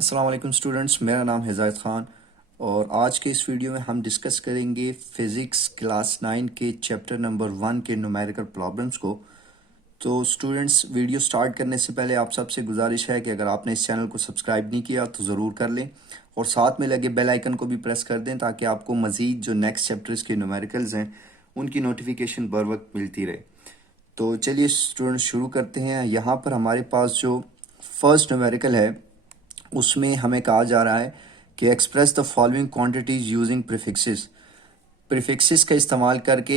अस्सलाम वालेकुम स्टूडेंट्स, मेरा नाम है ज़ाहिद ख़ान और आज के इस वीडियो में हम डिस्कस करेंगे फ़िज़िक्स क्लास 9 के चैप्टर नंबर 1 के न्यूमेरिकल प्रॉब्लम्स को। तो स्टूडेंट्स, वीडियो स्टार्ट करने से पहले आप सबसे गुजारिश है कि अगर आपने इस चैनल को सब्सक्राइब नहीं किया तो ज़रूर कर लें और साथ में लगे बेल आइकन को भी प्रेस कर दें ताकि आपको मज़ीद जो नेक्स्ट चैप्टर्स के न्यूमेरिकल्स हैं उनकी नोटिफिकेशन बर वक्त मिलती रहे। तो चलिए स्टूडेंट्स शुरू करते हैं। यहाँ पर हमारे पास जो फर्स्ट न्यूमेरिकल है उसमें हमें कहा जा रहा है कि express the following quantities using prefixes. Prefixes का इस्तेमाल करके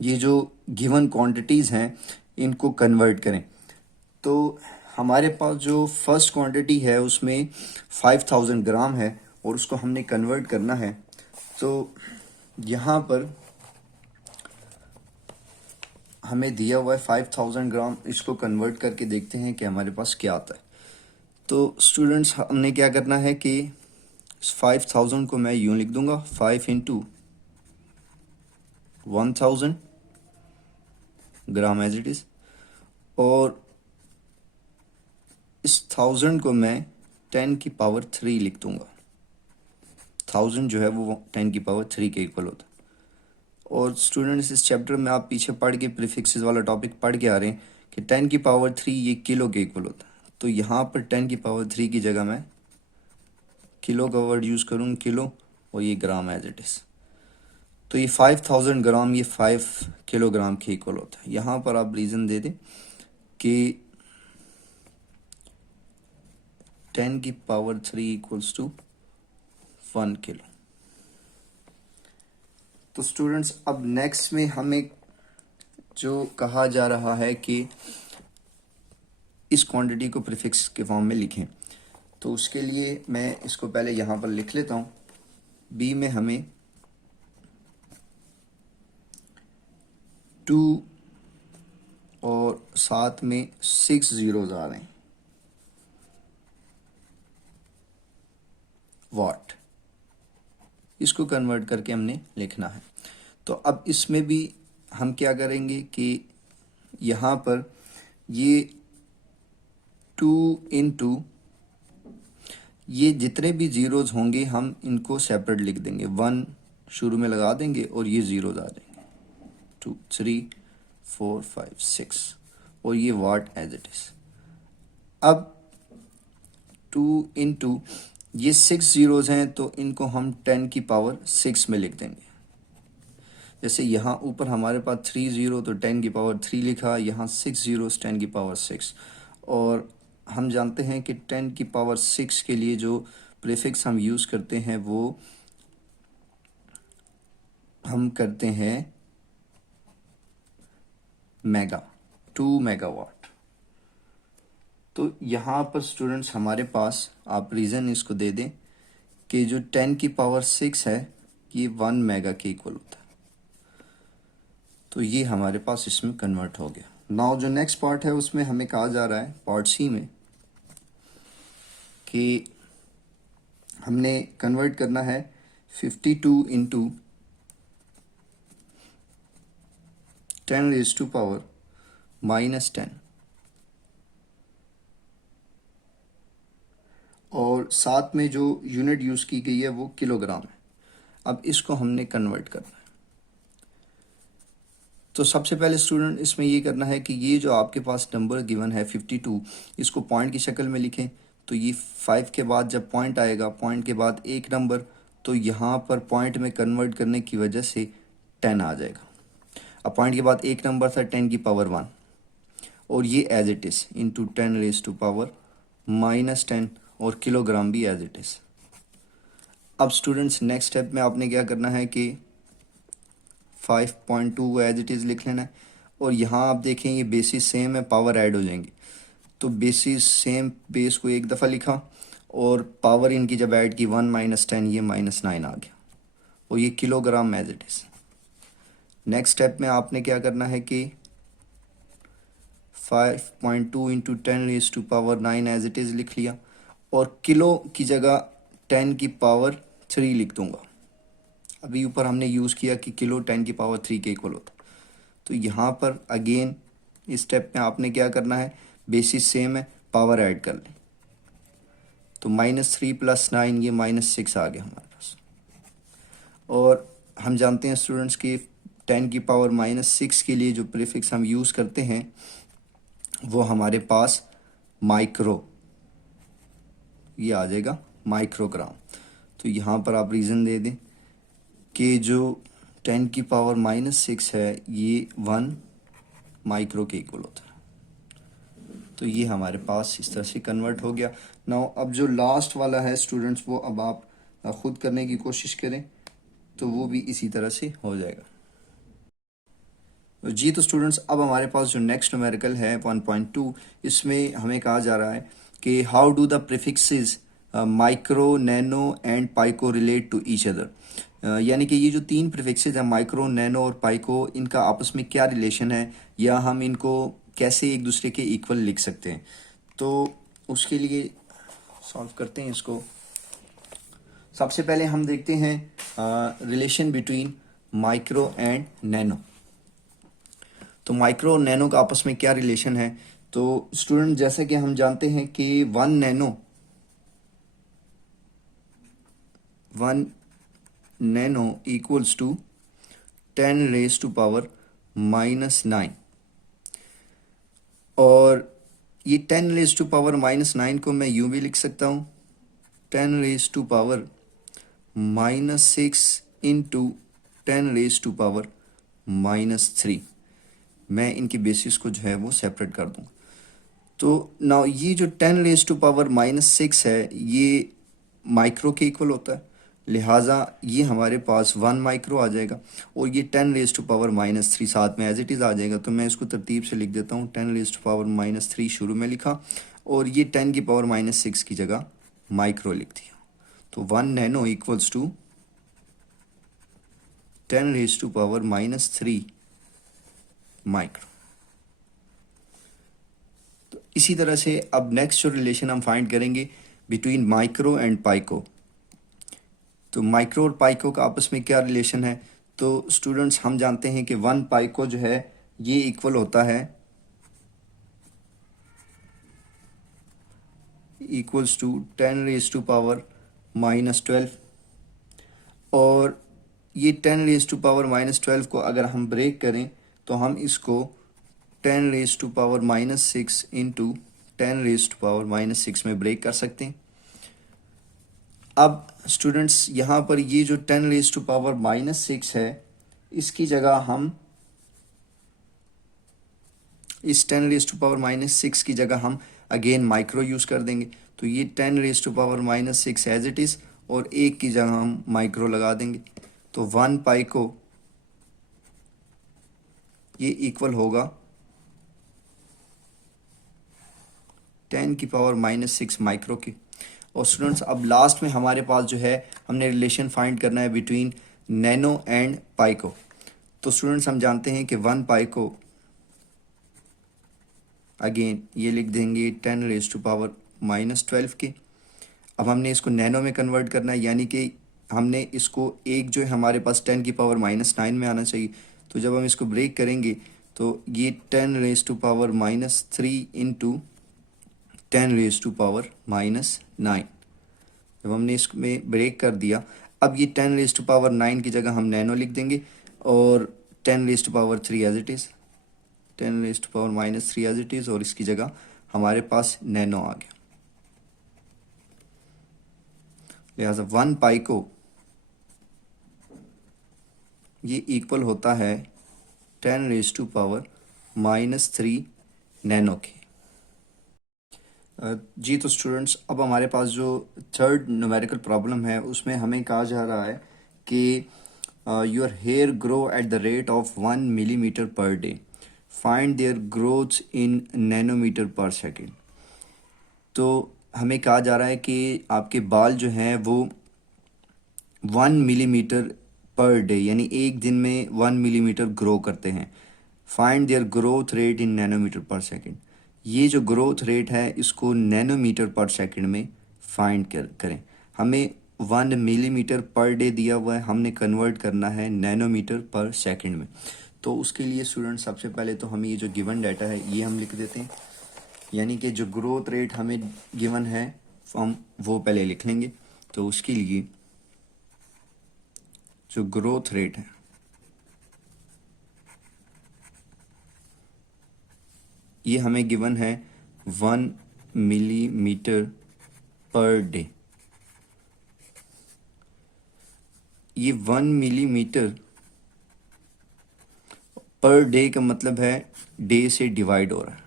ये जो गिवन क्वांटिटीज़ हैं इनको कन्वर्ट करें। तो हमारे पास जो फर्स्ट क्वांटिटी है उसमें 5000 ग्राम है और उसको हमने कन्वर्ट करना है। तो यहाँ पर हमें दिया हुआ है 5000 ग्राम, इसको कन्वर्ट करके देखते हैं कि हमारे पास क्या आता है। तो स्टूडेंट्स, हमने क्या करना है कि 5000 को मैं यूँ लिख दूंगा 5 into 1000 gram as it is, और इस 1000 को मैं 10 की पावर 3 लिख दूंगा। 1000 जो है वो 10 की पावर 3 के इक्वल होता है। और स्टूडेंट्स, इस चैप्टर में आप पीछे पढ़ के प्रीफिक्सेस वाला टॉपिक पढ़ के आ रहे हैं कि 10 की पावर 3 ये किलो के इक्वल होता है। तो यहाँ पर 10 की पावर 3 की जगह मैं किलो का वर्ड यूज़ करूँ, किलो, और ये ग्राम एज इट इज़। तो ये 5000 ग्राम ये 5 किलोग्राम के इक्वल होता है। यहाँ पर आप रीज़न दे दें कि 10 की पावर 3 इक्वल्स टू 1 किलो। तो स्टूडेंट्स, अब नेक्स्ट में हमें जो कहा जा रहा है कि इस क्वांटिटी को प्रीफिक्स के फॉर्म में लिखें। तो उसके लिए मैं इसको पहले यहाँ पर लिख लेता हूँ। बी में हमें 2 और साथ में 6 ज़ीरोज़ आ रहे हैं, वाट, इसको कन्वर्ट करके हमने लिखना है। तो अब इसमें भी हम क्या करेंगे कि यहाँ पर ये 2 इंटू ये जितने भी ज़ीरोज़ होंगे हम इनको सेपरेट लिख देंगे। 1 शुरू में लगा देंगे और ये ज़ीरोज़ आ जाएंगे। 2 3 4 5 6 और ये वाट एज इट इज़। अब 2 इंटू ये 6 ज़ीरोज़ हैं तो इनको हम 10 की पावर 6 में लिख देंगे। जैसे यहाँ ऊपर हमारे पास 3 ज़ीरो तो 10 की पावर 3 लिखा, यहाँ 6 ज़ीरोज़ 10 की पावर 6। और हम जानते हैं कि 10 की पावर 6 के लिए जो प्रीफिक्स हम यूज़ करते हैं वो हम करते हैं मेगा, 2 मेगावाट। तो यहाँ पर स्टूडेंट्स हमारे पास आप रीज़न इसको दे दें कि जो 10 की पावर 6 है ये 1 मेगा के इक्वल होता है। तो ये हमारे पास इसमें कन्वर्ट हो गया। नाउ जो नेक्स्ट पार्ट है उसमें हमें कहा जा रहा है पार्ट सी में कि हमने कन्वर्ट करना है 52 इंटू 10 रेज टू पावर -10, और साथ में जो यूनिट यूज़ की गई है वो किलोग्राम है। अब इसको हमने कन्वर्ट करना है। तो सबसे पहले स्टूडेंट इसमें ये करना है कि ये जो आपके पास नंबर गिवन है 52, इसको पॉइंट की शक्ल में लिखें। तो ये 5 के बाद जब पॉइंट आएगा, पॉइंट के बाद एक नंबर, तो यहाँ पर पॉइंट में कन्वर्ट करने की वजह से 10 आ जाएगा। अब पॉइंट के बाद एक नंबर था 10 की पावर 1, और ये as it is into 10 raise to power -10, और किलोग्राम भी एज इट इज़। अब स्टूडेंट्स, नेक्स्ट स्टेप में आपने क्या करना है कि 5.2 एज इट इज़ लिख लेना है। और यहाँ आप देखें ये बेसिस सेम है, पावर ऐड हो जाएंगी। तो बेसिस सेम, बेस को एक दफ़ा लिखा और पावर इनकी जब ऐड की 1 -10, ये -9 आ गया, और ये kilogram as it is. Next step में आपने क्या करना है कि 5.2 into 10 raise to power 9 as it is लिख लिया, और किलो की जगह 10 की पावर 3 लिख दूंगा। अभी ऊपर हमने यूज़ किया कि किलो 10 की पावर 3 के इक्वल होता। तो यहाँ पर अगेन इस स्टेप में आपने क्या करना है, बेसिस सेम है, पावर ऐड कर लें। तो -3 + 9 ये -6 आ गया हमारे पास। और हम जानते हैं स्टूडेंट्स कि 10⁻⁻6 के लिए जो प्रीफिक्स हम यूज़ करते हैं वो हमारे पास माइक्रो, ये आ जाएगा माइक्रोग्राम। तो यहाँ पर आप रीज़न दे दें कि जो 10⁻⁻6 है ये 1 माइक्रो के इक्वल होता है। तो ये हमारे पास इस तरह से कन्वर्ट हो गया। नाउ अब जो लास्ट वाला है स्टूडेंट्स, वो अब आप ख़ुद करने की कोशिश करें तो वो भी इसी तरह से हो जाएगा। जी तो स्टूडेंट्स, अब हमारे पास जो नेक्स्ट न्यूमेरिकल है 1.2, इसमें हमें कहा जा रहा है कि how do the prefixes micro, nano and pico relate to each other. यानी कि ये जो 3 प्रीफिक्सेस हैं माइक्रो, नैनो और पाइको, इनका आपस में क्या रिलेशन है या हम इनको कैसे एक दूसरे के इक्वल लिख सकते हैं। तो उसके लिए सॉल्व करते हैं इसको। सबसे पहले हम देखते हैं relation between micro and nano. तो माइक्रो और नैनो का आपस में क्या रिलेशन है। तो स्टूडेंट जैसे कि हम जानते हैं कि 1 नैनो इक्वल्स टू 10⁻⁻⁹ और ये 10⁻⁻⁹ को मैं यूं भी लिख सकता हूँ 10⁻⁻6 इंटू 10⁻⁻3। मैं इनकी बेसिस को जो है वो सेपरेट कर दूँ। तो नाउ ये जो 10⁻⁻6 है ये माइक्रो के इक्वल होता है, लिहाजा ये हमारे पास 1 माइक्रो आ जाएगा। और ये 10⁻⁻3 साथ में एज इट इज़ आ जाएगा। तो मैं इसको तरतीब से लिख देता हूँ, 10⁻⁻3 शुरू में लिखा और ये 10⁻⁻6 की जगह माइक्रो लिख दिया। तो 1 नैनो इक्वल्स टू 10⁻⁻3 माइक्रो। तो इसी तरह से अब नेक्स्ट जो रिलेशन हम फाइंड करेंगे बिटवीन माइक्रो एंड पाइको। तो माइक्रो और पाइको का आपस में क्या रिलेशन है। तो स्टूडेंट्स हम जानते हैं कि 1 पाइको जो है ये इक्वल होता है इक्वल्स टू 10⁻⁻12 और ये 10⁻⁻12 को अगर हम ब्रेक करें तो हम इसको 10⁻⁻6 इंटू 10⁻⁻6 में ब्रेक कर सकते हैं। अब स्टूडेंट्स यहाँ पर ये जो 10⁻⁻6 है इसकी जगह हम इस 10⁻⁻6 की जगह हम अगेन माइक्रो यूज़ कर देंगे। तो ये 10⁻⁻6 एज इट इज़ और एक की जगह हम माइक्रो लगा देंगे। तो 1 पाइको ये इक्वल होगा 10⁻⁻6 माइक्रो के। और स्टूडेंट्स अब लास्ट में हमारे पास जो है हमने रिलेशन फाइंड करना है बिटवीन नैनो एंड पाइको। तो स्टूडेंट्स हम जानते हैं कि 1 पाइको अगेन ये लिख देंगे 10⁻⁻12 के। अब हमने इसको नैनो में कन्वर्ट करना है, यानी कि हमने इसको एक जो है हमारे पास 10⁻⁹ में आना चाहिए। तो जब हम इसको ब्रेक करेंगे तो ये 10⁻³ इंटू 10⁻⁹ जब हमने इसमें ब्रेक कर दिया, अब ये 10⁻⁹ की जगह हम नैनो लिख देंगे और 10⁻³ as it is 10⁻³ as it is और इसकी जगह हमारे पास नैनो आ गया। लिहाजा 1 पाइको ये इक्वल होता है 10⁻³ नैनो के। जी तो स्टूडेंट्स अब हमारे पास जो थर्ड न्यूमेरिकल प्रॉब्लम है उसमें हमें कहा जा रहा है कि your hair grow at the rate of 1 millimetre per day, find their growth in nanometre per second. तो हमें कहा जा रहा है कि आपके बाल जो हैं वो 1 मिलीमीटर पर डे यानी एक दिन में 1 मिलीमीटर ग्रो करते हैं। Find their growth rate in nanometre per second. ये जो ग्रोथ रेट है इसको नैनोमीटर पर सेकंड में फाइंड करें। हमें 1 मिलीमीटर पर डे दिया हुआ है, हमने कन्वर्ट करना है नैनोमीटर पर सेकंड में। तो उसके लिए स्टूडेंट सबसे पहले तो हमें ये जो गिवन डाटा है ये हम लिख देते हैं, यानी कि जो ग्रोथ रेट हमें गिवन है हम वो पहले लिख लेंगे। तो उसके लिए जो ग्रोथ रेट है ये हमें गिवन है 1 मिलीमीटर पर डे। ये 1 मिलीमीटर पर डे का मतलब है डे से डिवाइड हो रहा है,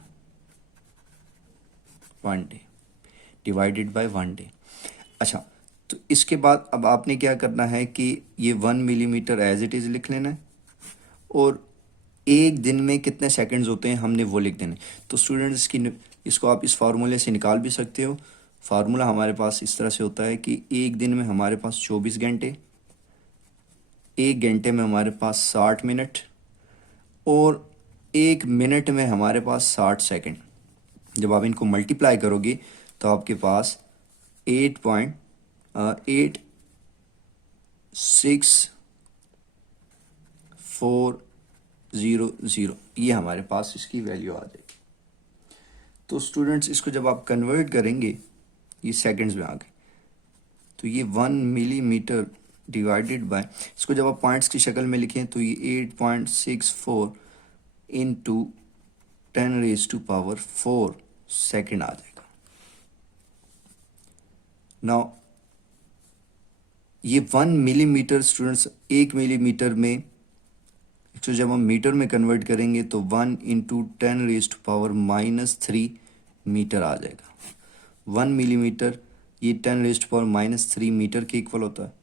1 डे डिवाइडेड बाय 1 डे। अच्छा, तो इसके बाद अब आपने क्या करना है कि ये 1 मिलीमीटर एज इट इज़ लिख लेना है और एक दिन में कितने सेकंड्स होते हैं हमने वो लिख देना है। तो स्टूडेंट्स इसको आप इस फार्मूले से निकाल भी सकते हो। फार्मूला हमारे पास इस तरह से होता है कि एक दिन में हमारे पास 24 घंटे, एक घंटे में हमारे पास 60 मिनट और एक मिनट में हमारे पास 60 सेकंड। जब आप इनको मल्टीप्लाई करोगे तो आपके पास 8.86400 ये हमारे पास इसकी वैल्यू आ जाएगी। तो स्टूडेंट्स इसको जब आप कन्वर्ट करेंगे ये सेकंड्स में आ गए, तो ये 1 मिलीमीटर डिवाइडेड बाय, इसको जब आप पॉइंट्स की शक्ल में लिखें तो ये 8.64 इंटू 10⁻⁴ सेकेंड आ जाएगा। नाउ ये 1 मिलीमीटर स्टूडेंट्स, 1 मिलीमीटर में तो जब हम मीटर में कन्वर्ट करेंगे तो 1 इंटू 10⁻³ मीटर आ जाएगा। 1 मिलीमीटर ये 10⁻³ मीटर के इक्वल होता है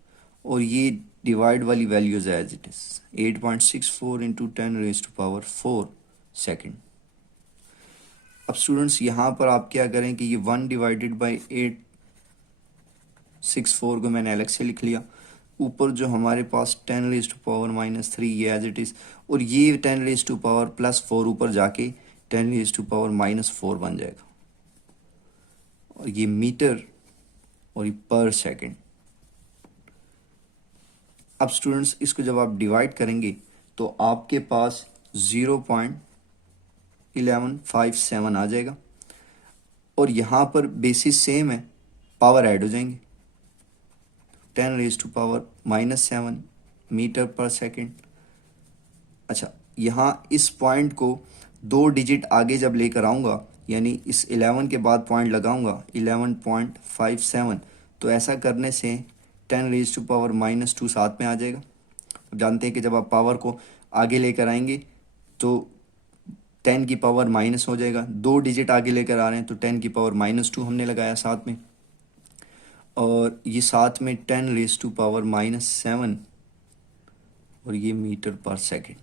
और ये डिवाइड वाली values as it is 8.64 into 10⁻⁴ second. अब स्टूडेंट्स यहाँ पर आप क्या करें कि ये 1 डिवाइडेड बाई 864 को मैंने अलग से लिख लिया, ऊपर जो हमारे पास 10⁻³ ये एज इट इज़ और ये 10⁻+4 ऊपर जाके 10⁻⁻4 बन जाएगा और ये मीटर और ये पर सेकेंड। अब स्टूडेंट्स इसको जब आप डिवाइड करेंगे तो आपके पास 0.1157 आ जाएगा और यहाँ पर बेसिस सेम है, पावर ऐड हो जाएंगे 10⁻⁻7 मीटर पर सेकेंड। अच्छा, यहाँ इस पॉइंट को 2 डिजिट आगे जब लेकर आऊँगा यानी इस 11 के बाद पॉइंट लगाऊंगा 11.57, तो ऐसा करने से 10⁻² साथ में आ जाएगा। अब जानते हैं कि जब आप पावर को आगे लेकर आएंगे तो 10 की पावर माइनस हो जाएगा, 2 डिजिट आगे लेकर आ रहे हैं तो 10 की पावर -2 हमने लगाया साथ में और ये साथ में 10⁻⁻7 और ये मीटर पर सेकेंड।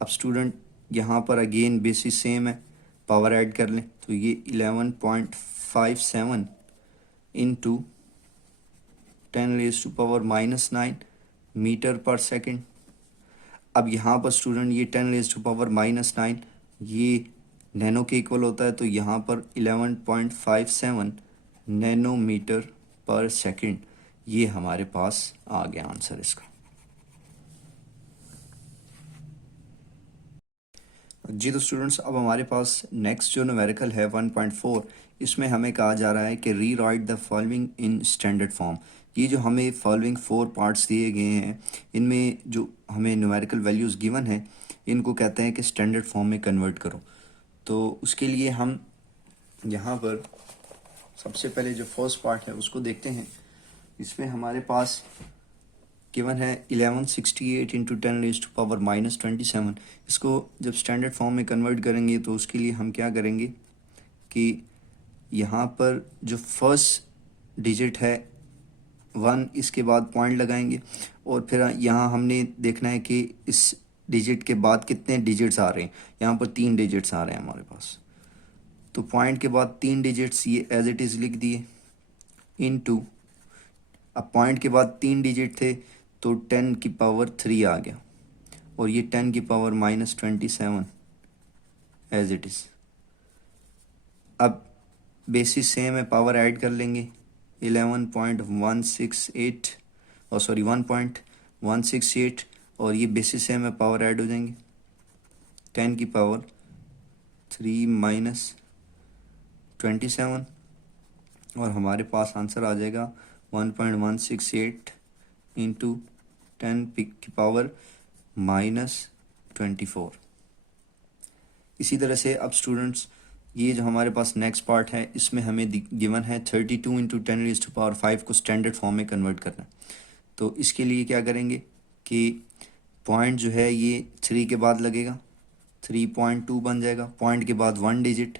अब स्टूडेंट यहाँ पर अगेन बेसिस सेम है, पावर ऐड कर लें तो ये 11.57 इंटू 10⁻⁻9 मीटर पर सेकेंड। अब यहाँ पर स्टूडेंट ये 10⁻⁻9 ये नैनो के इक्वल होता है तो यहाँ पर 11.57 नैनोमीटर पर सेकेंड ये हमारे पास आ गया आंसर इसका। जी तो स्टूडेंट्स अब हमारे पास नेक्स्ट जो न्यूमेरिकल है 1.4, इसमें हमें कहा जा रहा है कि री right the following in standard form. ये जो हमें फॉलोइंग 4 पार्ट्स दिए गए हैं इनमें जो हमें न्यूमेरिकल वैल्यूज़ गिवन है इनको कहते हैं कि स्टैंडर्ड फॉर्म में कन्वर्ट करो। तो उसके लिए हम यहाँ पर सबसे पहले जो फर्स्ट पार्ट है उसको देखते हैं। इसमें हमारे पास गिवन है 1168 इंटू 10⁻⁻27। इसको जब स्टैंडर्ड फॉर्म में कन्वर्ट करेंगे तो उसके लिए हम क्या करेंगे कि यहाँ पर जो फर्स्ट डिजिट है 1, इसके बाद पॉइंट लगाएंगे और फिर यहाँ हमने देखना है कि इस डिजिट के बाद कितने डिजिट्स आ रहे हैं। यहाँ पर 3 डिजिट्स आ रहे हैं हमारे पास, तो पॉइंट के बाद 3 डिजिट्स ये एज इट इज़ लिख दिए इनटू, अब पॉइंट के बाद 3 डिजिट थे तो 10 की पावर 3 आ गया और ये 10 की पावर -27 एज इट इज़। अब बेसिस सेम है, पावर ऐड कर लेंगे 11.168 और सॉरी 1.168 और ये बेसिस सेम है, पावर ऐड हो जाएंगे 10 की पावर 3 - 27 और हमारे पास आंसर आ जाएगा 1.168 इंटू 10 की पावर -24। इसी तरह से अब स्टूडेंट्स ये जो हमारे पास नेक्स्ट पार्ट है इसमें हमें गिवन है 32 इंटू 10⁵ को स्टैंडर्ड फॉर्म में कन्वर्ट करना है। तो इसके लिए क्या करेंगे कि पॉइंट जो है ये 3 के बाद लगेगा, 3.2 बन जाएगा, पॉइंट के बाद 1 डिजिट,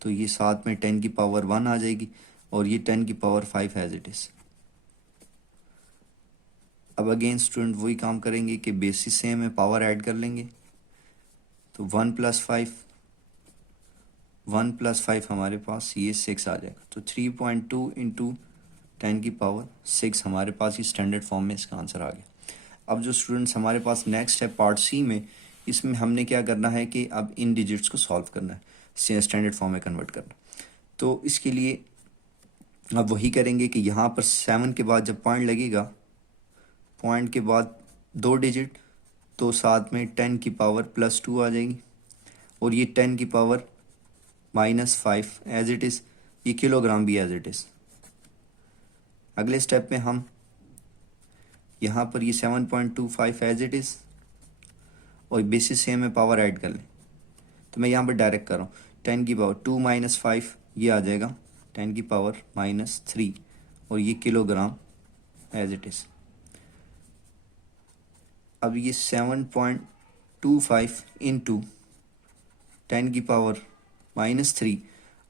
तो ये साथ में 10 की पावर 1 आ जाएगी और ये 10 की पावर 5 एज इट इज़। अब अगेन स्टूडेंट वही काम करेंगे कि बेसिस सेम है, पावर ऐड कर लेंगे, तो 1 + 5 हमारे पास ये 6 आ जाएगा। तो 3.2 इंटू 10 की पावर 6 हमारे पास ये स्टैंडर्ड फॉर्म में इसका आंसर आ गया। अब जो स्टूडेंट्स हमारे पास नेक्स्ट है पार्ट सी में, इसमें हमने क्या करना है कि अब इन डिजिट्स को सॉल्व करना है, स्टैंडर्ड फॉर्म में कन्वर्ट करना। तो इसके लिए अब वही करेंगे कि यहाँ पर 7 के बाद जब पॉइंट लगेगा, पॉइंट के बाद 2 डिजिट, तो साथ में 10 की पावर +2 आ जाएगी और ये 10 की पावर -5 एज इट इज़, ये किलोग्राम भी एज इट इज़। अगले स्टेप में हम यहाँ पर ये 7.25 एज इट इज़ और बेसिस सेम में पावर ऐड कर लें, तो मैं यहाँ पर डायरेक्ट कर रहा हूँ, 10 की पावर 2 - 5 ये आ जाएगा 10 की पावर -3 और ये किलोग्राम एज इट इज़। अब ये 7.25 इंटू 10 की पावर -3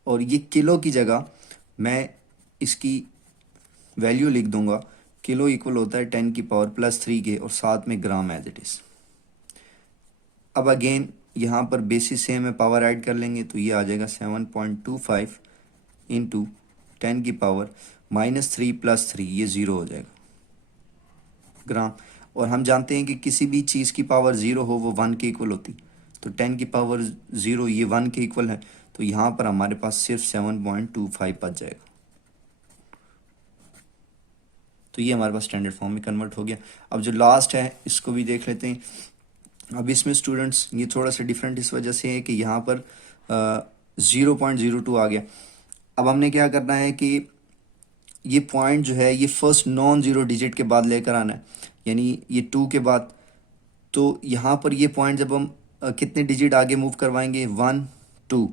और ये किलो की जगह मैं इसकी वैल्यू लिख दूंगा, किलो इक्वल होता है 10 की पावर +3 के और साथ में ग्राम एज इट इज़। अब अगेन यहाँ पर बेसिस से हमें पावर ऐड कर लेंगे, तो ये आ जाएगा 7.25 इंटू 10 की पावर -3 + 3, ये 0 हो जाएगा ग्राम। और हम जानते हैं कि किसी भी चीज़ की पावर 0 हो वो 1 के इक्वल होती, तो 10 की पावर 0 ये 1 के इक्वल है, तो यहाँ पर हमारे पास सिर्फ 7.25 बच जाएगा। तो ये हमारे पास स्टैंडर्ड फॉर्म में कन्वर्ट हो गया। अब जो लास्ट है इसको भी देख लेते हैं। अब इसमें स्टूडेंट्स ये थोड़ा सा डिफरेंट इस वजह से है कि यहाँ पर 0.02 आ गया। अब हमने क्या करना है कि ये पॉइंट जो है ये फर्स्ट नॉन ज़ीरो डिजिट के बाद लेकर आना है, यानी ये 2 के बाद। तो यहाँ पर ये पॉइंट जब हम कितने डिजिट आगे मूव करवाएंगे, 1 2,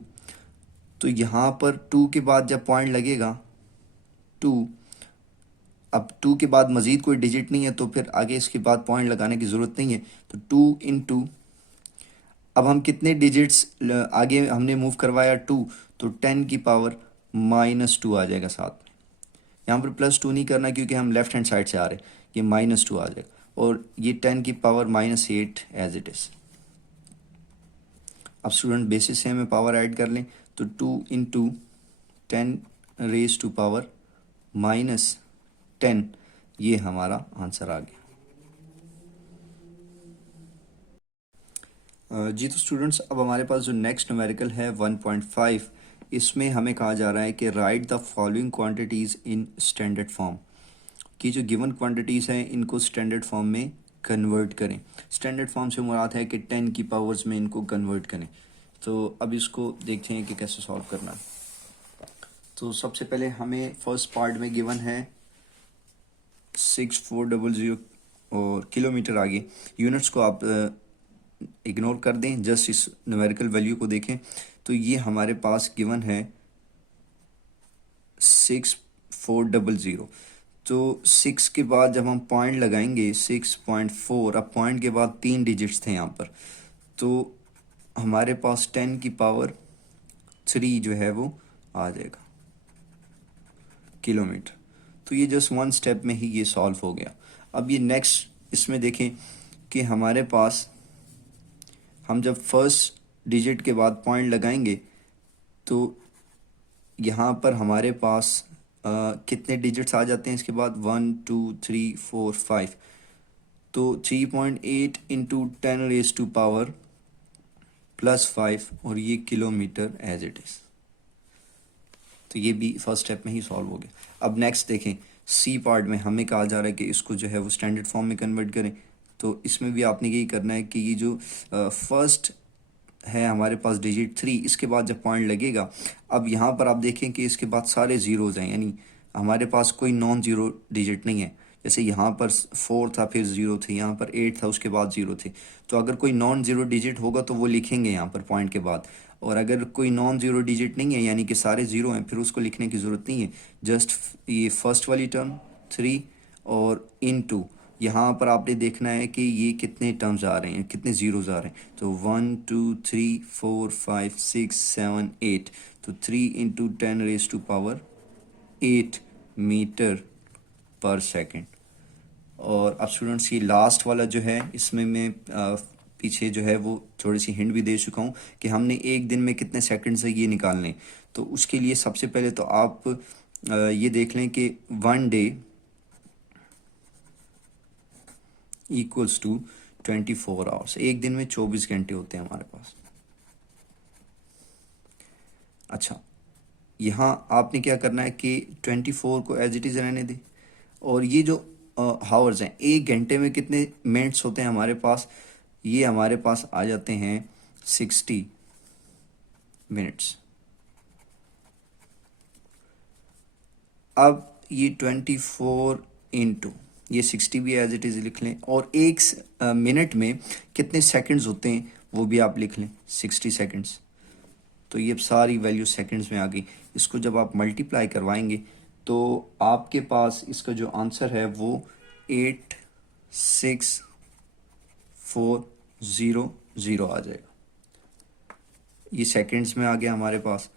तो यहाँ पर 2 के बाद जब पॉइंट लगेगा 2, अब 2 के बाद मज़ीद कोई डिजिट नहीं है तो फिर आगे इसके बाद पॉइंट लगाने की ज़रूरत नहीं है, तो 2 × अब हम कितने डिजिट्स आगे हमने मूव करवाया 2, तो 10 की पावर -2 आ जाएगा साथ में। यहाँ पर +2 नहीं करना क्योंकि हम लेफ्ट हैंड साइड से आ रहे हैं, ये -2 आ जाएगा और ये 10 की पावर -8 एज इट इज़। अब स्टूडेंट बेसिस से हमें पावर ऐड कर लें, तो 2 × 10⁻⁻, ये हमारा आंसर आ गया। जी तो स्टूडेंट्स अब हमारे पास जो नेक्स्ट न्यूमेरिकल है 1.5, इसमें हमें कहा जा रहा है कि right the following quantities in standard form, कि जो गिवन क्वांटिटीज़ हैं इनको स्टैंडर्ड फॉर्म में कन्वर्ट करें। स्टैंडर्ड फॉर्म से मुराद है कि 10 की पावर्स में इनको कन्वर्ट करें। तो अब इसको देखते हैं कि कैसे सॉल्व करना है। तो सबसे पहले हमें फर्स्ट पार्ट में गिवन है 6400 और किलोमीटर, आगे यूनिट्स को आप इग्नोर कर दें, जस्ट इस न्यूमेरिकल वैल्यू को देखें। तो ये हमारे पास गिवन है 6400, तो 6 के बाद जब हम पॉइंट लगाएंगे 6.4, अब पॉइंट के बाद 3 डिजिट्स थे यहाँ पर, तो हमारे पास 10 की पावर 3 जो है वो आ जाएगा किलोमीटर। तो ये जस्ट 1 स्टेप में ही ये सॉल्व हो गया। अब ये नेक्स्ट इसमें देखें कि हमारे पास हम जब फर्स्ट डिजिट के बाद पॉइंट लगाएंगे तो यहाँ पर हमारे पास कितने डिजिट्स आ जाते हैं इसके बाद, 1 2 3 4 5, तो 3.8 इंटू 10⁻⁻, +5 और ये किलोमीटर एज इट इज़। तो ये भी फर्स्ट स्टेप में ही सॉल्व हो गया। अब नेक्स्ट देखें, सी पार्ट में हमें कहा जा रहा है कि इसको जो है वो स्टैंडर्ड फॉर्म में कन्वर्ट करें। तो इसमें भी आपने यही करना है कि ये जो फर्स्ट है हमारे पास डिजिट 3, इसके बाद जब पॉइंट लगेगा, अब यहाँ पर आप देखें कि इसके बाद सारे ज़ीरोज़ हैं, यानी हमारे पास कोई नॉन ज़ीरो डिजिट नहीं है। जैसे यहाँ पर 4 था, फिर 0 थे, यहाँ पर 8 था, उसके बाद 0 थे। तो अगर कोई नॉन ज़ीरो डिजिट होगा तो वो लिखेंगे यहाँ पर पॉइंट के बाद, और अगर कोई नॉन ज़ीरो डिजिट नहीं है यानी कि सारे ज़ीरो हैं, फिर उसको लिखने की ज़रूरत नहीं है। जस्ट ये फर्स्ट वाली टर्म 3 और इन टू, यहाँ पर आपने देखना है कि ये कितने टर्म्स आ रहे हैं, कितने ज़ीरोज़ आ रहे हैं। तो 1 2 3 4 5 6 7 8, तो 3 इंटू 10⁻8 मीटर पर सेकेंड। और अब स्टूडेंट्स ये लास्ट वाला जो है, इसमें मैं पीछे जो है वो थोड़ी सी हिंट भी दे चुका हूँ कि हमने एक दिन में कितने सेकंड से ये निकालने। तो उसके लिए सबसे पहले तो आप ये देख लें कि 1 डे इक्वल्स टू 24 आवर्स। एक दिन में 24 घंटे होते हैं हमारे पास। अच्छा, यहाँ आपने क्या करना है कि 24 को एज इट इज़ रहने दें, और ये जो हावर्स हैं, एक घंटे में कितने मिनट्स होते हैं हमारे पास, ये हमारे पास आ जाते हैं 60 मिनट्स। अब ये 24 इंटू ये 60 भी एज इट इज़ लिख लें, और एक मिनट में कितने सेकंड्स होते हैं वो भी आप लिख लें, 60 सेकंड्स। तो ये सारी वैल्यू सेकंड्स में आ गई। इसको जब आप मल्टीप्लाई करवाएंगे तो आपके पास इसका जो आंसर है वो 86400 आ जाएगा। ये सेकंड्स में आ गया हमारे पास,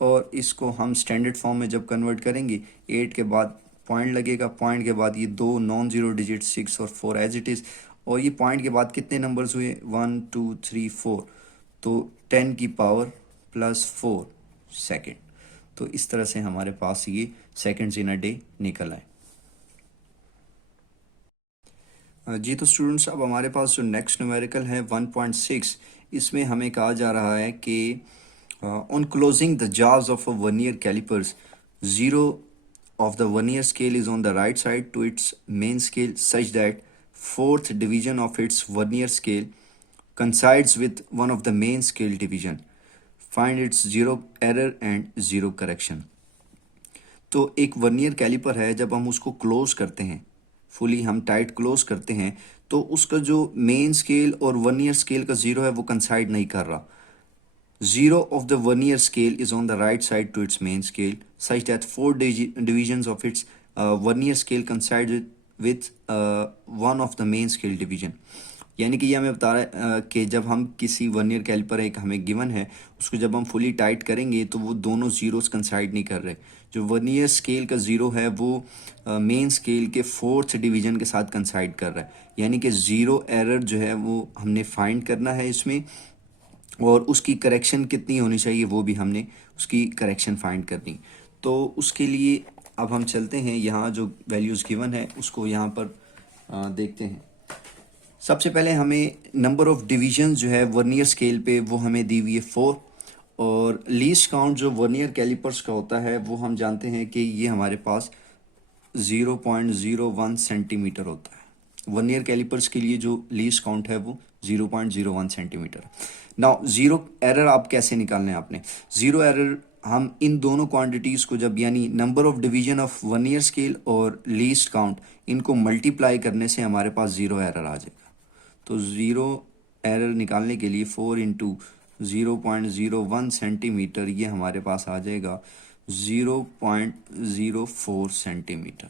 और इसको हम स्टैंडर्ड फॉर्म में जब कन्वर्ट करेंगे, 8 के बाद पॉइंट लगेगा, पॉइंट के बाद ये दो नॉन ज़ीरो डिजिट 6 और 4 एज इट इज़, और ये पॉइंट के बाद कितने नंबर्स हुए, 1 2 3 4, तो 10 की पावर प्लस 4 सेकेंड। तो इस तरह से हमारे पास ये सेकंड्स इन अ डे निकल आए। जी तो स्टूडेंट्स, अब हमारे पास जो नेक्स्ट न्यूमेरिकल है 1.6, इसमें हमें कहा जा रहा है कि on closing the jars of a vernier callipers, zero of the vernier scale is on the right side to its main scale such that fourth division of its vernier scale coincides with one of the main scale division. Find its zero error and zero correction. तो एक vernier caliper है, जब हम उसको close करते हैं, fully हम tight close करते हैं, तो उसका जो मेन स्केल और वर्नियर स्केल का ज़ीरो है वो कंसाइड नहीं कर रहा। Zero of the vernier scale is on the right side to its main scale, such that four divisions of its vernier scale coincide with one of the main scale division. यानी कि ये हमें बता रहा है कि जब हम किसी वर्नियर कैलिपर एक हमें गिवन है, उसको जब हम फुली टाइट करेंगे तो वो दोनों ज़ीरोस कंसाइड नहीं कर रहे। जो वर्नियर स्केल का ज़ीरो है वो मेन स्केल के फोर्थ डिवीज़न के साथ कंसाइड कर रहा है, यानी कि ज़ीरो एरर जो है वो हमने फाइंड करना है इसमें, और उसकी करेक्शन कितनी होनी चाहिए वो भी हमने उसकी करेक्शन फाइंड करनी। तो उसके लिए अब हम चलते हैं, यहाँ जो वैल्यूज़ गिवन है उसको यहाँ पर देखते हैं। सबसे पहले हमें नंबर ऑफ़ डिवीजन्स जो है वर्नियर स्केल पे वो हमें दी हुई है 4, और लीस्ट काउंट जो वर्नियर कैलिपर्स का होता है वो हम जानते हैं कि ये हमारे पास 0.01 सेंटीमीटर होता है। वर्नियर कैलिपर्स के लिए जो लीस्ट काउंट है वो 0.01 सेंटीमीटर। नाउ ज़ीरो एरर आप कैसे निकालना है आपने, ज़ीरो एरर हम इन दोनों क्वांटिटीज़ को जब, यानी number of division of vernier scale और लीस्ट काउंट, इनको मल्टीप्लाई करने से हमारे पास ज़ीरो एरर आ जाएगा। तो ज़ीरो एरर निकालने के लिए 4 इंटू 0.01 सेंटीमीटर, ये हमारे पास आ जाएगा 0.04 सेंटीमीटर।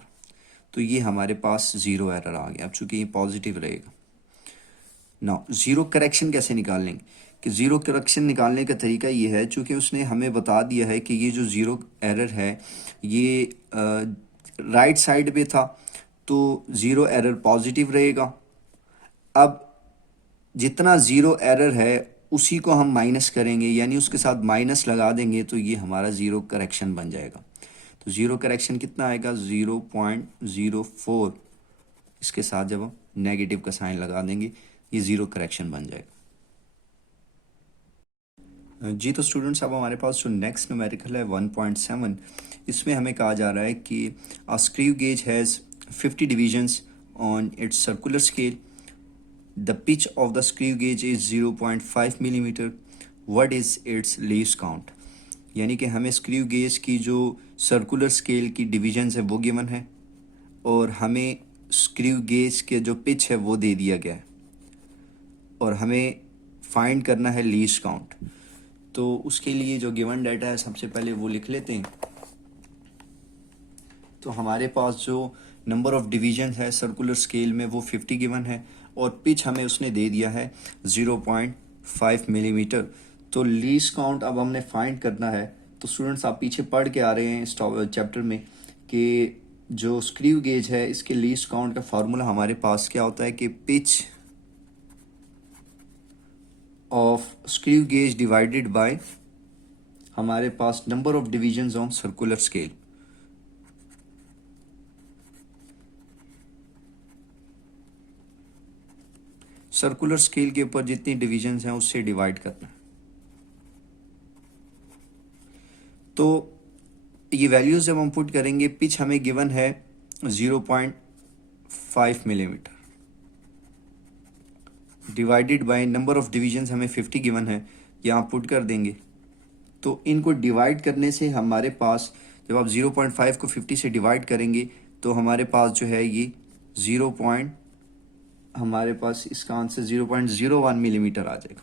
तो ये हमारे पास ज़ीरो एरर आ गया। अब चूँकि ये पॉजिटिव रहेगा। ना ज़ीरो करेक्शन कैसे निकाल लेंगे, कि ज़ीरो करेक्शन निकालने का तरीका ये है, चूँकि उसने हमें बता दिया है कि ये जो ज़ीरो एरर है ये राइट साइड पे था, तो ज़ीरो एरर पॉजिटिव रहेगा। अब जितना ज़ीरो एरर है उसी को हम माइनस करेंगे, यानी उसके साथ माइनस लगा देंगे, तो ये हमारा ज़ीरो करेक्शन बन जाएगा। तो ज़ीरो करेक्शन कितना आएगा, 0.04, इसके साथ जब हम नेगेटिव का साइन लगा देंगे ये ज़ीरो करेक्शन बन जाएगा। जी तो स्टूडेंट्स, अब हमारे पास जो नेक्स्ट न्यूमेरिकल है 1.7, इसमें हमें कहा जा रहा है कि a screw gauge has 50 divisions on it's circular scale. The pitch of the screw gauge is 0.5 millimeter. What is it's least count, यानी कि हमें स्क्रू गेज की जो सर्कुलर स्केल की डिवीजन्स है वो गिवन है और हमें स्क्रू गेज के जो पिच है वो दे दिया गया है और हमें फाइंड करना है लीस्ट काउंट। तो उसके लिए जो गिवन डाटा है सबसे पहले वो लिख लेते हैं। तो हमारे पास जो नंबर ऑफ डिवीजन है सर्कुलर स्केल में वो 50 गिवन है और पिच हमें उसने दे दिया है 0.5 मिलीमीटर। तो लीस्ट काउंट अब हमने फाइंड करना है। तो स्टूडेंट्स आप पीछे पढ़ के आ रहे हैं इस चैप्टर में कि जो स्क्रू गेज है इसके लीस्ट काउंट का फार्मूला हमारे पास क्या होता है कि pitch of screw gauge divided by हमारे पास number of divisions on circular scale. Circular scale के ऊपर जितनी डिवीजन्स हैं उससे डिवाइड करना है। तो ये वैल्यूज जब हम पुट करेंगे, पिच हमें गिवन है 0.5 millimetre divided by number of divisions हमें 50 गिवन है, यहाँ पुट कर देंगे। तो इनको डिवाइड करने से हमारे पास जब आप 0.5 को 50 से डिवाइड करेंगे तो हमारे पास जो है ये हमारे पास इसका आंसर 0.01 मिलीमीटर आ जाएगा।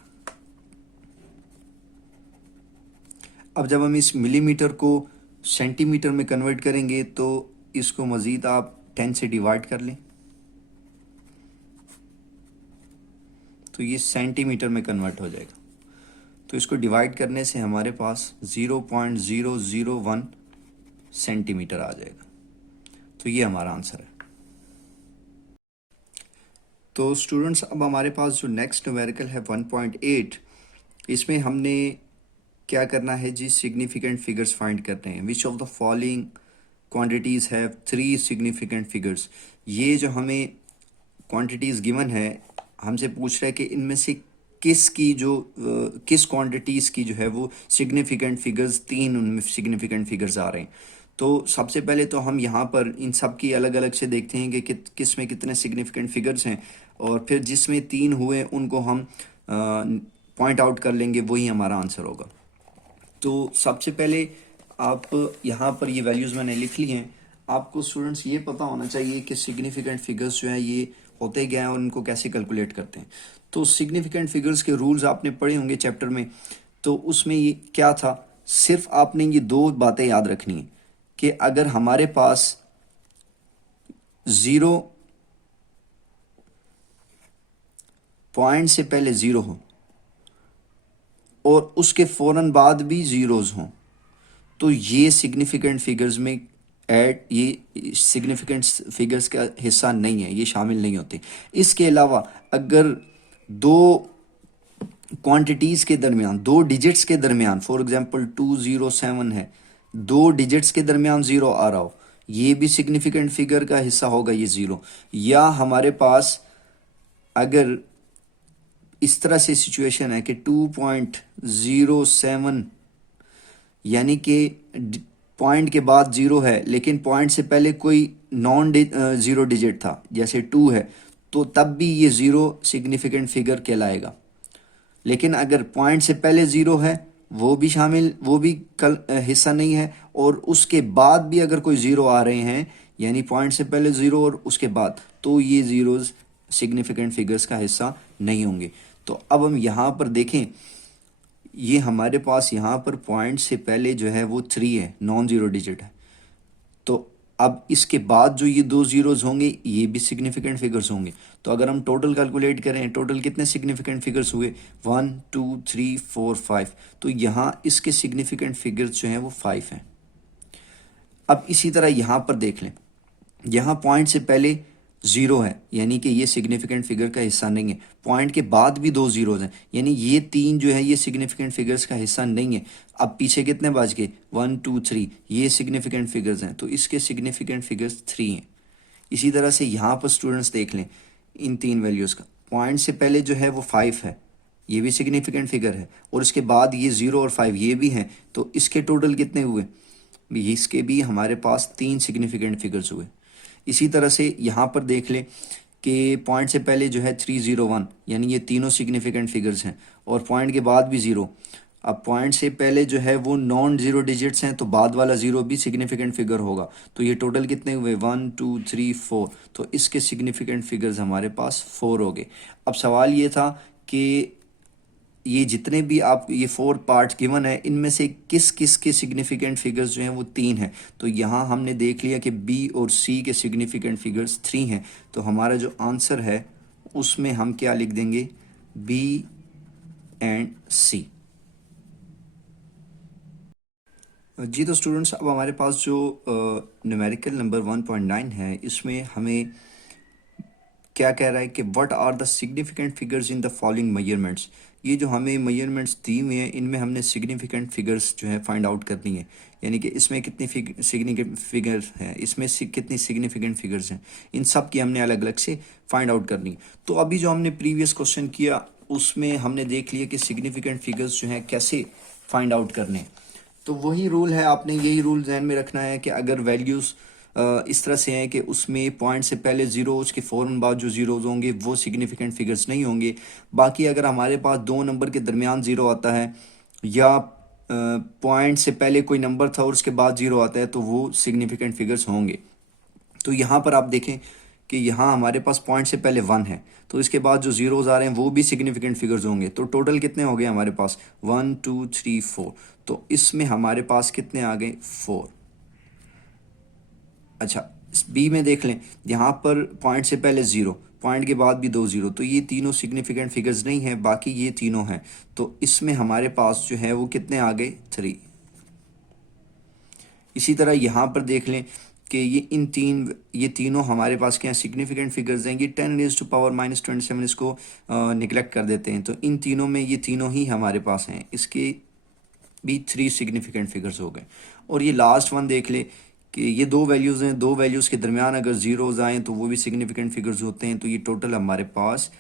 अब जब हम इस मिलीमीटर को सेंटीमीटर में कन्वर्ट करेंगे तो इसको मज़ीद आप 10 से डिवाइड कर लें तो ये सेंटीमीटर में कन्वर्ट हो जाएगा। तो इसको डिवाइड करने से हमारे पास 0.001 सेंटीमीटर आ जाएगा। तो ये हमारा आंसर है। तो स्टूडेंट्स अब हमारे पास जो नेक्स्ट न्यूमेरिकल है 1.8, इसमें हमने क्या करना है जी, सिग्निफिकेंट फिगर्स फाइंड करते हैं। Which of the following quantities have 3 significant figures. ये जो हमें क्वांटिटीज़ गिवन है हमसे पूछ रहा है कि इनमें से किस क्वांटिटीज़ की जो है वो सिग्निफिकेंट फिगर्स, 3 उनमें सिग्निफिकेंट फिगर्स आ रहे हैं। तो सबसे पहले तो हम यहाँ पर इन सब की अलग अलग से देखते हैं कि किस में कितने सिग्निफिकेंट फिगर्स हैं और फिर जिसमें 3 हुए उनको हम पॉइंट आउट कर लेंगे, वही हमारा आंसर होगा। तो सबसे पहले आप यहाँ पर ये वैल्यूज़ मैंने लिख ली हैं। आपको स्टूडेंट्स ये पता होना चाहिए कि सिग्निफिकेंट फिगर्स जो हैं ये होते क्या हैं और इनको कैसे कैलकुलेट करते हैं। तो सिग्निफिकेंट फिगर्स के रूल्स आपने पढ़े होंगे चैप्टर में, तो उसमें ये क्या था, सिर्फ आपने ये 2 बातें याद रखनी है कि अगर हमारे पास 0 पॉइंट से पहले 0 हो और उसके फ़ौरन बाद भी ज़ीरोज़ हों तो ये सिग्निफिकेंट फिगर्स में ये सिग्निफिकेंट फिगर्स का हिस्सा नहीं है, ये शामिल नहीं होते। इसके अलावा अगर 2 क्वांटिटीज़ के दरमियान, 2 डिजिट्स के दरमियान, फॉर एग्जांपल 207 है, 2 डिजिट्स के दरमियान 0 आ रहा हो, ये भी सिग्निफिकेंट फिगर का हिस्सा होगा ये 0। या हमारे पास अगर इस तरह से सिचुएशन है कि 2.07 यानी कि पॉइंट के बाद 0 है लेकिन पॉइंट से पहले कोई ज़ीरो डिजिट था, जैसे 2 है, तो तब भी ये 0 सिग्निफिकेंट फिगर कहलाएगा। लेकिन अगर पॉइंट से पहले 0 है वो भी हिस्सा नहीं है और उसके बाद भी अगर कोई 0 आ रहे हैं, यानी पॉइंट से पहले 0 और उसके बाद, तो ये ज़ीरोज़ सिग्निफिकेंट फिगर्स का हिस्सा नहीं होंगे। तो अब हम यहाँ पर देखें, ये हमारे पास यहाँ पर पॉइंट से पहले जो है वो 3 है, नॉन ज़ीरो डिजिट है। तो अब इसके बाद जो ये 2 ज़ीरोज़ होंगे ये भी सिग्निफिकेंट फिगर्स होंगे। तो अगर हम टोटल कैलकुलेट करें, टोटल कितने सिग्निफिकेंट फिगर्स हुए, 1 2 3 4 5, तो यहाँ इसके सिग्निफिकेंट फिगर्स जो हैं वो 5 हैं। अब इसी तरह यहाँ पर देख लें, यहाँ पॉइंट से पहले 0 है यानी कि ये सिग्निफिकेंट फिगर का हिस्सा नहीं है। पॉइंट के बाद भी 2 ज़ीरोज़ हैं यानी ये 3 जो है ये सिग्निफिकेंट फिगर्स का हिस्सा नहीं है। अब पीछे कितने बच गए, 1 2 3, ये सिग्निफिकेंट फिगर्स हैं तो इसके सिग्निफिकेंट फिगर्स 3 हैं। इसी तरह से यहाँ पर स्टूडेंट्स देख लें इन 3 वैल्यूज़ का, पॉइंट से पहले जो है वो 5 है, ये भी सिग्निफिकेंट फिगर है, और इसके बाद ये 0 और 5 ये भी हैं, तो इसके टोटल कितने हुए, इसके भी हमारे पास 3 सिग्निफिकेंट फिगर्स हुए। इसी तरह से यहाँ पर देख लें कि पॉइंट से पहले जो है 301, यानी ये तीनों सिग्निफिकेंट फिगर्स हैं, और पॉइंट के बाद भी ज़ीरो। अब पॉइंट से पहले जो है वो नॉन ज़ीरो डिजिट्स हैं, तो बाद वाला ज़ीरो भी सिग्निफिकेंट फिगर होगा। तो ये टोटल कितने हुए, 1 2 3 4, तो इसके सिग्निफिकेंट फिगर्स हमारे पास 4 हो गए। अब सवाल ये था कि ये जितने भी आप ये 4 पार्ट्स गिवन है, इनमें से किस किस के सिग्निफिकेंट फिगर्स जो हैं वो 3 हैं। तो यहाँ हमने देख लिया कि बी और सी के सिग्निफिकेंट फिगर्स 3 हैं, तो हमारा जो आंसर है उसमें हम क्या लिख देंगे, बी एंड सी। जी तो स्टूडेंट्स, अब हमारे पास जो न्यूमेरिकल नंबर 1.9 है, इसमें हमें क्या कह रहा है कि what are the significant figures in the following measurements. ये जो हमें मेजरमेंट्स दी हुई हैं, इनमें हमने सिग्निफिकेंट फिगर्स जो है फाइंड आउट करनी है। यानी कि इसमें कितनी सिग्निफिकेंट फिगर हैं, इसमें कितनी सिग्निफिकेंट फिगर्स हैं, इन सब की हमने अलग अलग से फाइंड आउट करनी है। तो अभी जो हमने प्रीवियस क्वेश्चन किया उसमें हमने देख लिया कि सिग्निफिकेंट फिगर्स जो हैं कैसे फाइंड आउट करने हैं। तो वही रूल है, आपने यही रूल ध्यान में रखना है कि अगर वैल्यूज़ इस तरह से हैं कि उसमें पॉइंट से पहले ज़ीरो, उसके फ़ौरन बाद जो ज़ीरोज़ होंगे वो सिग्निफिकेंट फिगर्स नहीं होंगे। बाकी अगर हमारे पास दो नंबर के दरमियान ज़ीरो आता है, या पॉइंट से पहले कोई नंबर था और उसके बाद ज़ीरो आता है, तो वो सिग्निफिकेंट फिगर्स होंगे। तो यहाँ पर आप देखें कि यहाँ हमारे पास पॉइंट से पहले 1 है, तो इसके बाद जो ज़ीरोज़ आ रहे हैं वो भी सिग्निफिकेंट फिगर्स होंगे। तो टोटल कितने हो गए हमारे पास, 1 2 3 4, तो इसमें हमारे पास कितने आ गए, 4। अच्छा, इस बी में देख लें, यहाँ पर पॉइंट से पहले ज़ीरो, पॉइंट के बाद भी दो ज़ीरो, तो ये तीनों सिग्निफिकेंट फिगर्स नहीं हैं, बाकी ये तीनों हैं। तो इसमें हमारे पास जो है वो कितने आ गए, 3। इसी तरह यहाँ पर देख लें कि ये तीनों हमारे पास क्या सिग्निफिकेंट फिगर्स हैं। ये 10⁻⁻27 इसको निगलेक्ट कर देते हैं, तो इन तीनों में ये तीनों ही हमारे पास हैं, इसके भी 3 सिग्निफिकेंट फिगर्स हो गए। और ये लास्ट वन देख ले कि ये दो वैल्यूज़ हैं, दो वैल्यूज़ के दरमियान अगर ज़ीरोज़ आएँ तो वो भी सिग्निफिकेंट फिगर्स होते हैं। तो ये टोटल हमारे पास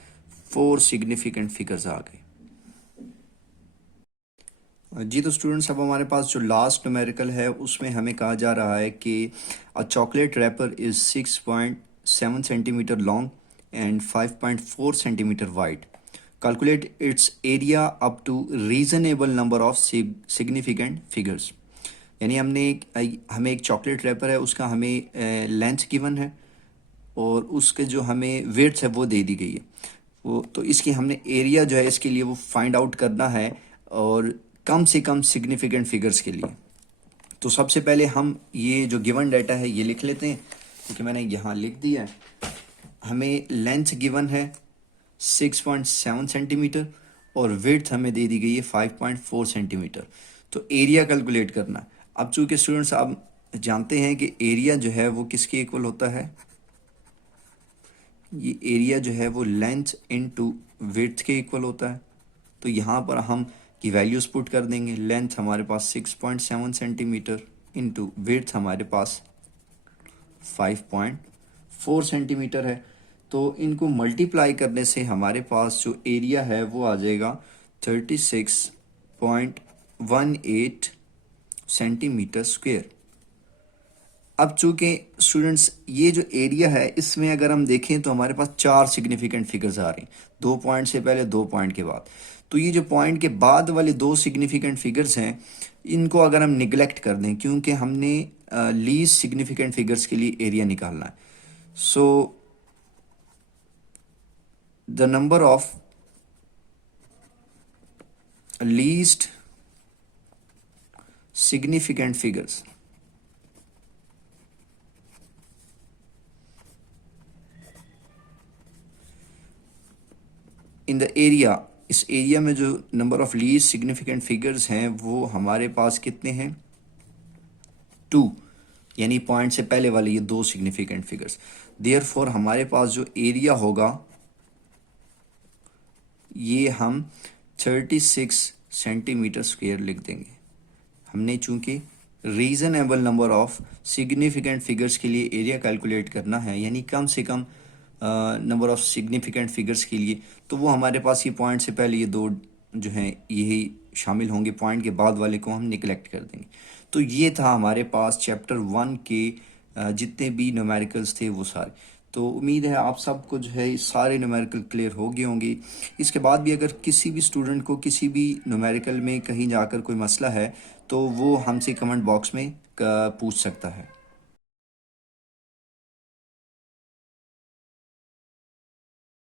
4 सिग्निफिकेंट फिगर्स आ गए। जी तो स्टूडेंट्स, अब हमारे पास जो लास्ट न्यूमेरिकल है उसमें हमें कहा जा रहा है कि a chocolate wrapper is 6.7 centimetre long and 5.4 centimetre wide. Calculate its area up to reasonable number of significant figures. यानी हमें एक चॉकलेट रैपर है, उसका हमें लेंथ गिवन है और उसके जो हमें वेट्स है वो दे दी गई है। वो तो इसकी हमने एरिया जो है इसके लिए वो फाइंड आउट करना है, और कम से कम सिग्निफिकेंट फिगर्स के लिए। तो सबसे पहले हम ये जो गिवन डाटा है ये लिख लेते हैं, क्योंकि मैंने यहाँ लिख दिया है। हमें लेंथ गिवन है 6.7 सेंटीमीटर और विड्थ हमें दे दी गई है 5.4 सेंटीमीटर। तो एरिया कैलकुलेट करना। अब चूंकि स्टूडेंट्स आप जानते हैं कि एरिया जो है वो किसके इक्वल होता है, ये एरिया जो है वो लेंथ इनटू विड्थ के इक्वल होता है। तो यहाँ पर हम की वैल्यूज़ पुट कर देंगे। लेंथ हमारे पास 6.7 सेंटीमीटर इनटू विड्थ हमारे पास 5.4 सेंटीमीटर है। तो इनको मल्टीप्लाई करने से हमारे पास जो एरिया है वो आ जाएगा 36.18 सेंटीमीटर स्क्वेयर। अब चूंकि स्टूडेंट्स ये जो एरिया है इसमें अगर हम देखें तो हमारे पास 4 सिग्निफिकेंट फिगर्स आ रहे हैं, 2 पॉइंट से पहले 2 पॉइंट के बाद। तो ये जो पॉइंट के बाद वाले 2 सिग्निफिकेंट फिगर्स हैं, इनको अगर हम निगलेक्ट कर दें, क्योंकि हमने लीस्ट सिग्निफिकेंट फिगर्स के लिए एरिया निकालना है। So the number of least significant figures in the area, इस एरिया में जो number of least significant figures हैं वो हमारे पास कितने हैं, 2। यानी पॉइंट से पहले वाले ये 2 सिग्निफिकेंट फिगर्स। देयरफॉर हमारे पास जो एरिया होगा ये हम 36 सेंटीमीटर स्क्वायर लिख देंगे। हमने चूंकि reasonable number of significant figures के लिए एरिया कैलकुलेट करना है, यानी कम से कम नंबर ऑफ सिग्निफिकेंट फिगर्स के लिए, तो वो हमारे पास ये पॉइंट से पहले ये 2 जो हैं यही शामिल होंगे, पॉइंट के बाद वाले को हम निगलेक्ट कर देंगे। तो ये था हमारे पास चैप्टर 1 के जितने भी न्यूमेरिकल्स थे वो सारे। तो उम्मीद है आप सबको जो है सारे न्यूमेरिकल क्लियर हो गए होंगे। इसके बाद भी अगर किसी भी स्टूडेंट को किसी भी न्यूमेरिकल में कहीं जाकर कोई मसला है तो वो हमसे कमेंट बॉक्स में पूछ सकता है।